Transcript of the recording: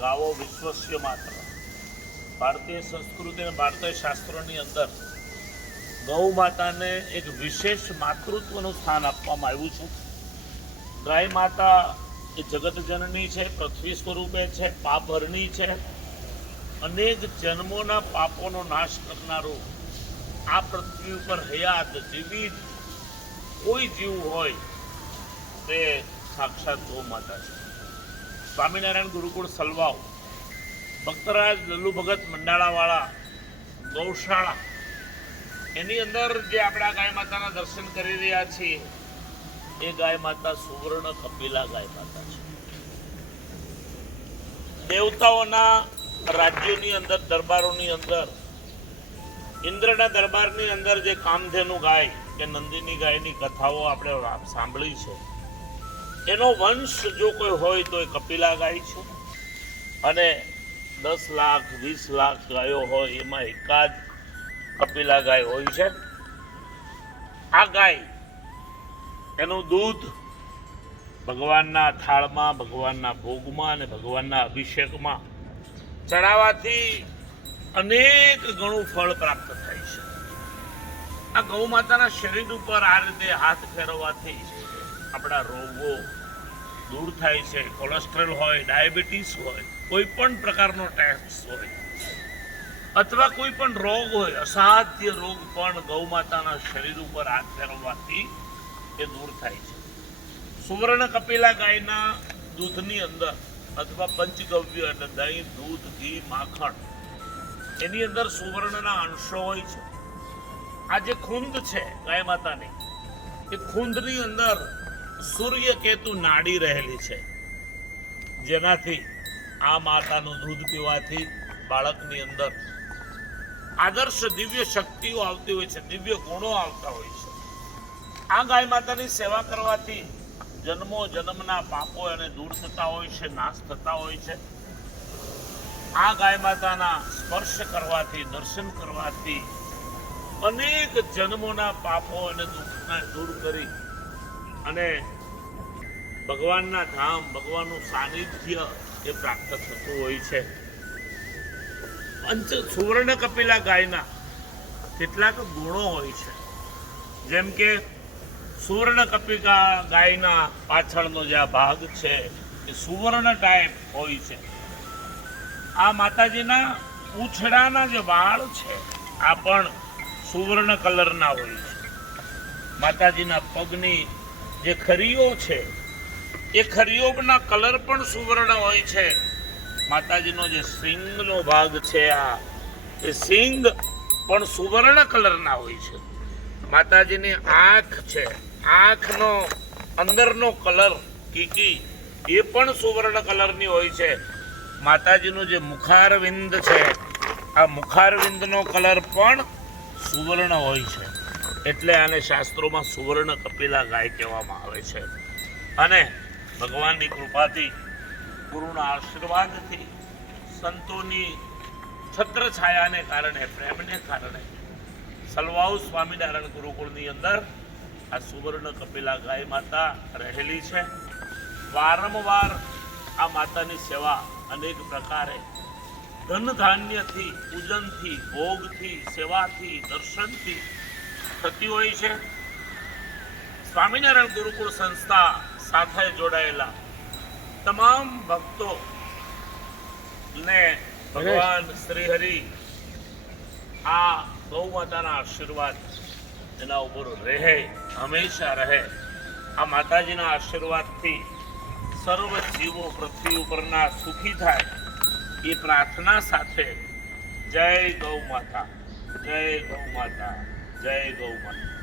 ગાવો વિશ્વસ્ય માત્ર. ભારતીય સંસ્કૃતિ અને ભારતીય શાસ્ત્રોની અંદર ગૌ માતાને એક વિશેષ માતૃત્વનું સ્થાન આપવામાં આવ્યું છે. ગાય માતા એ જગત જનની છે, પૃથ્વી સ્વરૂપે છે, પાપહરણી છે. અનેક જન્મોના પાપોનો નાશ કરનારું આ પૃથ્વી ઉપર હયાત જીવિત કોઈ જીવ હોય તે સાક્ષાત ગૌ માતા છે. સ્વામિનારાયણ ગુરુકુળ સલવાવ ભક્તરાજ લલ્લુ ભગત મંડાળાવાળા ગૌશાળા એની અંદર જે આપણા ગાય માતાના દર્શન કરી રહ્યા છીએ એ ગાય માતા સુવર્ણ કપિલા ગાય માતા છે. દેવતાઓના રાજ્યોની અંદર, દરબારોની અંદર, ઇન્દ્રના દરબારની અંદર જે કામધેનુ ગાય કે નંદિની ગાયની કથાઓ આપણે સાંભળી છે, એનો વંશ જો કોઈ હોય તો એ કપિલા ગાય છે. અને 10 લાખ 20 લાખ ગાયો હોય એમાં એકાદ કપિલા ગાય હોય છે. આ ગાય એનું દૂધ ભગવાનના થાળમાં, ભગવાનના ભોગમાં અને ભગવાનના અભિષેકમાં ચડાવવાથી અનેક ગણું ફળ પ્રાપ્ત થાય છે. આ ગૌ માતાના શરીર ઉપર આ રીતે હાથ ફેરવવાથી આપણા રોગો દૂર થાય છે. કોલેસ્ટ્રોલ હોય, ડાયાબિટીસ હોય, કોઈ પણ પ્રકારનો ટેક્સ હોય અથવા કોઈ પણ રોગ હોય, અસાધ્ય રોગ પણ ગૌ માતાના શરીર ઉપર હાથ ફેરવવાથી એ દૂર થાય છે. સુવર્ણ કપિલા ગાયના દૂધની અંદર અથવા પંચગવ્ય એટલે દહીં, દૂધ, ઘી, માખણ, એની અંદર સુવર્ણના અંશો હોય છે. આ જે ખૂંદ છે ગાય માતાની, એ ખૂંદની અંદર સૂર્ય કેતુ નાડી રહેલી છે, જેનાથી આ માતાનું દૂધ પીવાથી બાળકની અંદર આદર્શ દિવ્ય શક્તિઓ આવતી હોય છે, દિવ્ય ગુણો આવતા હોય છે. આ ગાય માતાની સેવા કરવાથી જન્મો જન્મના પાપો એને દૂર થતા હોય છે, નાશ થતા હોય છે. આ ગાય માતાના સ્પર્શ કરવાથી, દર્શન કરવાથી અનેક જન્મોના પાપો અને દુઃખને દૂર કરી અને ભગવાનના ધામ, ભગવાનનું સાનિધ્ય એ પ્રાપ્ત થતું હોય છે. સુવર્ણ કપિલા ગાયના કેટલાક ગુણો હોય છે, જેમ કે સુવર્ણ કપિલા ગાયના પાછળનો જે આ ભાગ છે એ સુવર્ણ ટાઈપ હોય છે. આ માતાજીના પૂંછડાના જે વાળ છે આ પણ સુવર્ણ કલરના હોય છે. માતાજીના પગની જે ખરીઓ છે એ ખરીઓના કલર પણ સુવર્ણ હોય છે. માતાજીનો જે સિંગનો ભાગ છે એ સિંગ પણ સુવર્ણ કલરના હોય છે. માતાજીની આંખ છે, આંખનો અંદરનો કલર કીકી એ પણ સુવર્ણ કલરની હોય છે. માતાજીનું જે મુખારવિંદ છે આ મુખારવિંદનો કલર પણ સુવર્ણ હોય છે. એટલે આને શાસ્ત્રોમાં સુવર્ણ કપિલા ગાય કહેવામાં આવે છે. અને ભગવાનની કૃપાથી, ગુરુના આશીર્વાદથી, સંતોની છત્રછાયાને કારણે, પ્રેમને કારણે સલવાઉ સ્વામિનારાયણ ગુરુકુળની અંદર આ સુવર્ણ કપિલા ગાય માતા રહેલી છે. વારંવાર આ માતાની સેવા અનેક પ્રકારે ધન ધાન્યથી, પૂજનથી, ભોગથી, સેવાથી, દર્શનથી થતી હોય છે. સ્વામિનારાયણ ગુરુકુળ સંસ્થા સાથે જોડાયેલા તમામ ભક્તો ને ભગવાન શ્રી હરિ આ ગૌ માતાના આશીર્વાદ એના ઉપર રહે, હંમેશા રહે. આ માતાજીના આશીર્વાદથી સર્વ જીવો પૃથ્વી ઉપરના સુખી થાય એ પ્રાર્થના સાથે જય ગૌ માતા, જય ગૌ માતા, જય ગૌ માતા.